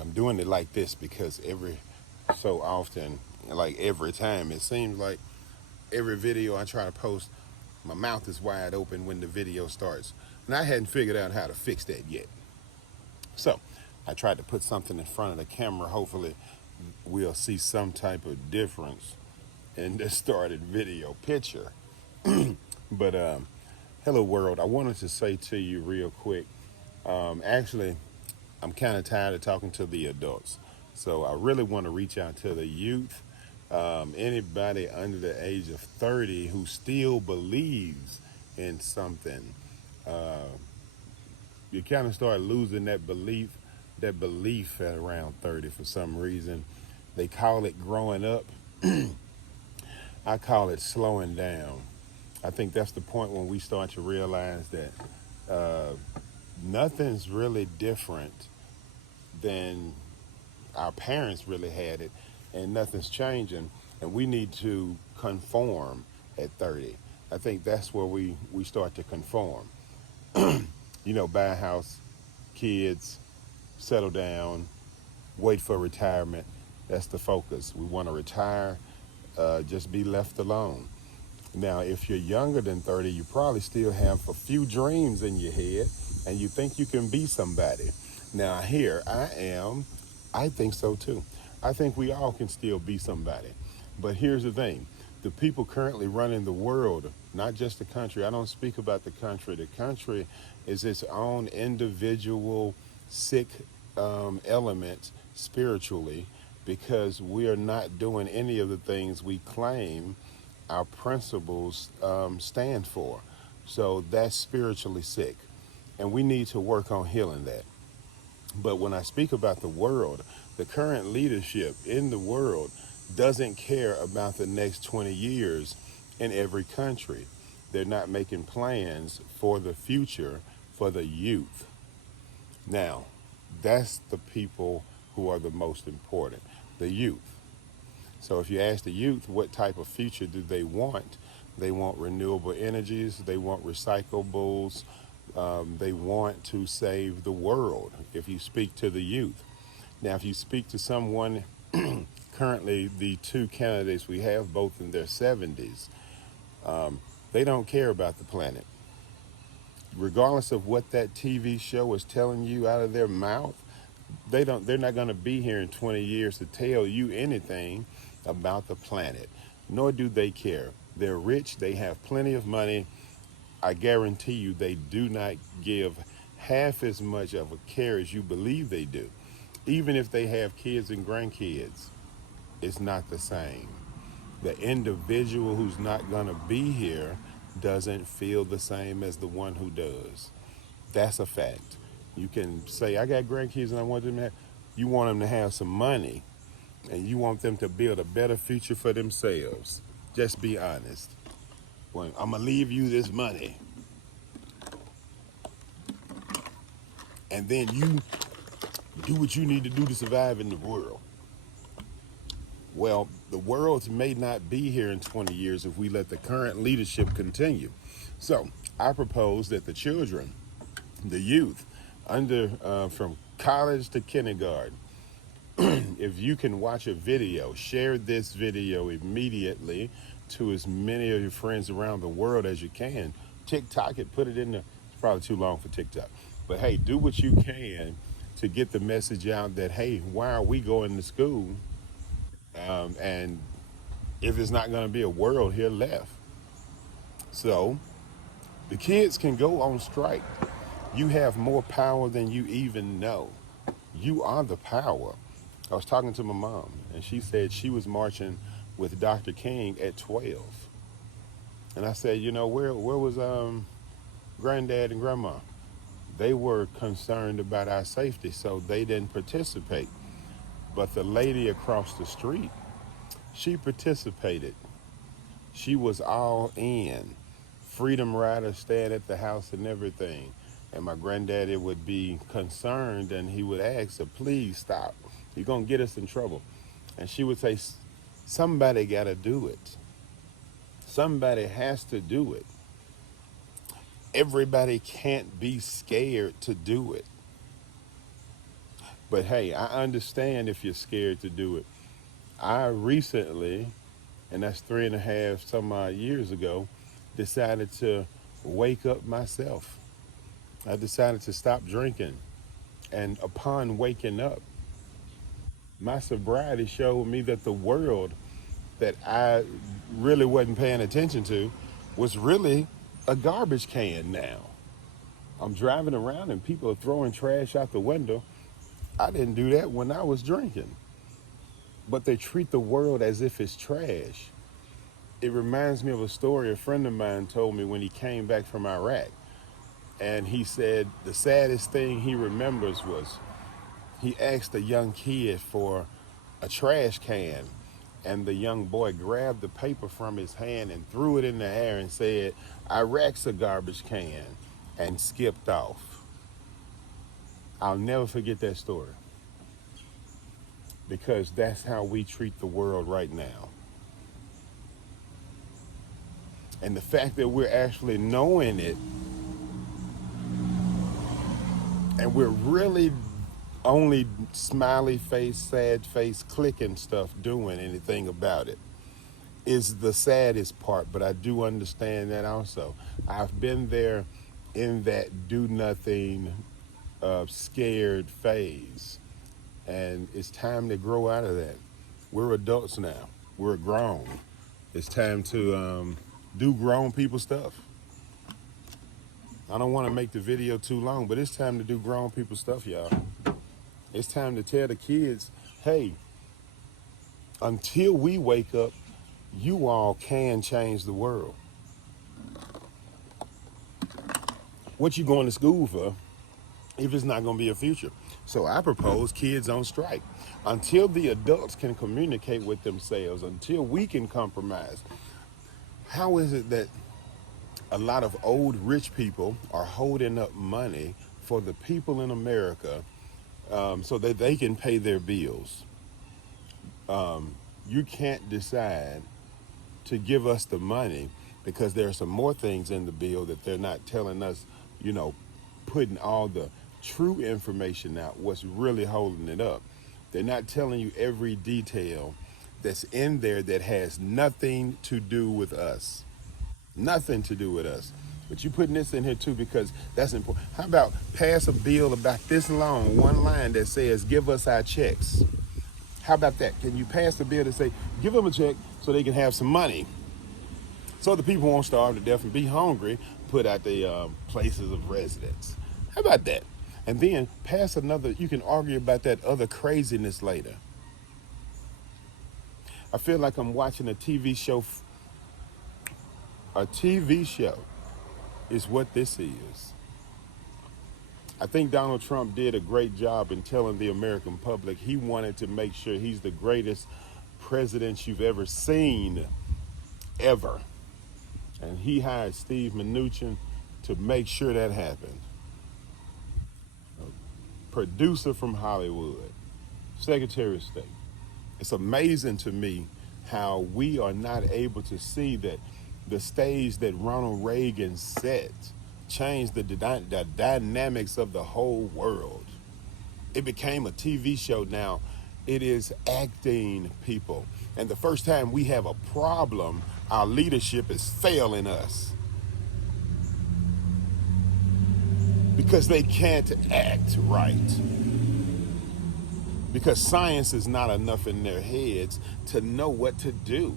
I'm doing it like this because every so often, like every time, it seems like every video I try to post, my mouth is wide open when the video starts. And I hadn't figured out how to fix that yet. So I tried to put something in front of the camera. Hopefully, we'll see some type of difference in the started video picture. But hello, world. I wanted to say to you real quick. Actually, I'm kind of tired of talking to the adults. So I really want to reach out to the youth, anybody under the age of 30 who still believes in something. Uh, you kind of start losing that belief at around 30 for some reason. They call it growing up. I call it slowing down. I think that's the point when we start to realize that uh, nothing's really different than our parents really had it, and nothing's changing, and we need to conform at 30. I think that's where we start to conform. Buy a house, kids, settle down, wait for retirement. That's the focus. We want to retire, just be left alone. Now, if you're younger than 30, you probably still have a few dreams in your head and you think you can be somebody. Now, here I am. I think so too. I think we all can still be somebody. But here's the thing, the people currently running the world, not just the country, I don't speak about the country. The country is its own individual sick element spiritually because we are not doing any of the things we claim our principles stand for. So that's spiritually sick. And we need to work on healing that. But when I speak about the world, the current leadership in the world doesn't care about the next 20 years in every country. They're not making plans for the future for the youth. Now, that's the people who are the most important, the youth. So if you ask the youth what type of future do they want renewable energies, they want recyclables, they want to save the world if you speak to the youth. Now, if you speak to someone, currently the two candidates we have, both in their 70s, they don't care about the planet. Regardless of what that TV show is telling you out of their mouth, they're not going to be here in 20 years to tell you anything about the planet, nor do they care. They're rich, they have plenty of money. I guarantee you they do not give half as much of a care as you believe they do. Even if they have kids and grandkids, it's not the same. The individual who's not going to be here doesn't feel the same as the one who does. That's a fact. You can say, I got grandkids and I want them to have, you want them to have some money and you want them to build a better future for themselves. Just be honest. Well, I'm going to leave you this money. And then you do what you need to do to survive in the world. Well, the world may not be here in 20 years if we let the current leadership continue. So I propose that the children, the youth, from college to kindergarten, if you can watch a video, share this video immediately to as many of your friends around the world as you can. TikTok it, put it in there. It's probably too long for TikTok. But hey, do what you can to get the message out that, hey, why are we going to school? And if it's not going to be a world here left. So the kids can go on strike. You have more power than you even know. You are the power. I was talking to my mom, and she said she was marching with Dr. King at 12. And I said, where was granddad and grandma? They were concerned about our safety, so they didn't participate. But the lady across the street, she participated. She was all in. Freedom Riders staying at the house and everything. And my granddaddy would be concerned and he would ask her, please stop. You're going to get us in trouble. And she would say, somebody got to do it. Somebody has to do it. Everybody can't be scared to do it. But hey, I understand if you're scared to do it. I recently, and that's 3.5 some odd years ago, decided to wake up myself. I decided to stop drinking. And upon waking up, my sobriety showed me that the world that I really wasn't paying attention to was really a garbage can now. I'm driving around and people are throwing trash out the window. I didn't do that when I was drinking. But they treat the world as if it's trash. It reminds me of a story a friend of mine told me when he came back from Iraq. And he said the saddest thing he remembers was he asked a young kid for a trash can. And the young boy grabbed the paper from his hand and threw it in the air and said, Iraq's a garbage can, and skipped off. I'll never forget that story because that's how we treat the world right now. And the fact that we're actually knowing it and we're really only smiley face, sad face, clicking stuff, doing anything about it is the saddest part. But I do understand that also. I've been there in that do nothing, scared phase. And it's time to grow out of that. We're adults now, we're grown. It's time to do grown people stuff. I don't want to make the video too long, but it's time to do grown people stuff, y'all. It's time to tell the kids, hey, until we wake up, you all can change the world. What you going to school for if it's not going to be a future? So I propose kids on strike. Until the adults can communicate with themselves, until we can compromise, how is it that a lot of old rich people are holding up money for the people in America so that they can pay their bills? You can't decide to give us the money because there are some more things in the bill that they're not telling us, you know, putting all the true information out, what's really holding it up. They're not telling you every detail that's in there that has nothing to do with us. Nothing to do with us. But you putting this in here too because that's important. How about pass a bill about this long, one line that says, give us our checks? How about that? Can you pass a bill to say, give them a check so they can have some money? So the people won't starve to death and be hungry, put out the places of residence. How about that? And then pass another, you can argue about that other craziness later. I feel like I'm watching a TV show. A TV show is what this is. I think Donald Trump did a great job in telling the American public he wanted to make sure he's the greatest president you've ever seen, ever. And he hired Steve Mnuchin to make sure that happened. A producer from Hollywood, Secretary of State. It's amazing to me how we are not able to see that the stage that Ronald Reagan set changed the dynamics of the whole world. It became a TV show now. It is acting, people. And the first time we have a problem, our leadership is failing us because they can't act right. Because science is not enough in their heads to know what to do.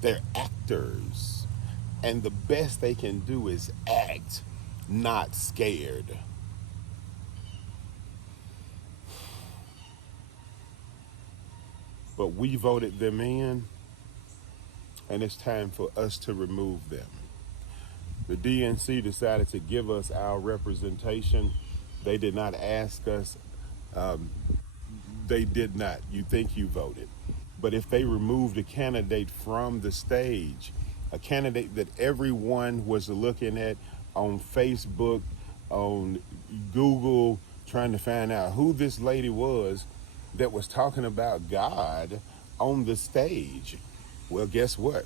They're actors. And the best they can do is act, not scared. But we voted them in, and it's time for us to remove them. The DNC decided to give us our representation. They did not ask us. Um, they did not. You think you voted. But if they removed a candidate from the stage, a candidate that everyone was looking at on Facebook, on Google, trying to find out who this lady was that was talking about God on the stage. Well, guess what?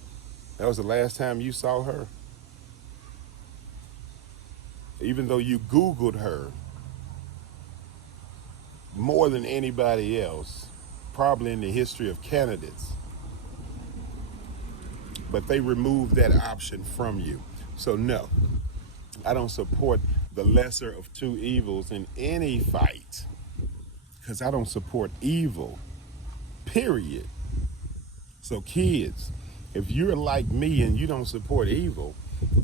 That was the last time you saw her. Even though you Googled her, more than anybody else, probably in the history of candidates, but they removed that option from you. So, no, I don't support the lesser of two evils in any fight because I don't support evil, period. So, kids, if you're like me and you don't support evil,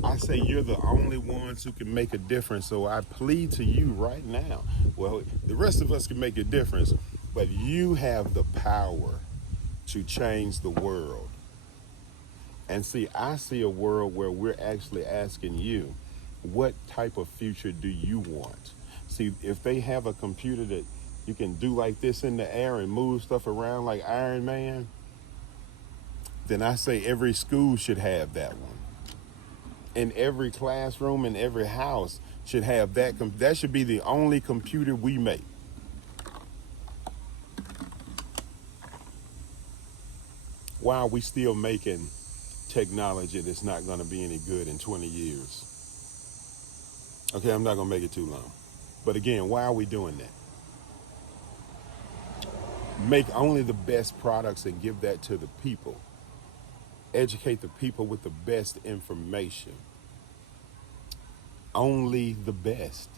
I say you're the only ones who can make a difference. So I plead to you right now. Well, the rest of us can make a difference, but you have the power to change the world. And see, I see a world where we're actually asking you, what type of future do you want? See, if they have a computer that you can do like this in the air and move stuff around like Iron Man, then I say every school should have that one. And every classroom in every house should have that. That should be the only computer we make. Why are we still making technology that's not going to be any good in 20 years? Okay, I'm not going to make it too long. But again, why are we doing that? Make only the best products and give that to the people. Educate the people with the best information. Only the best.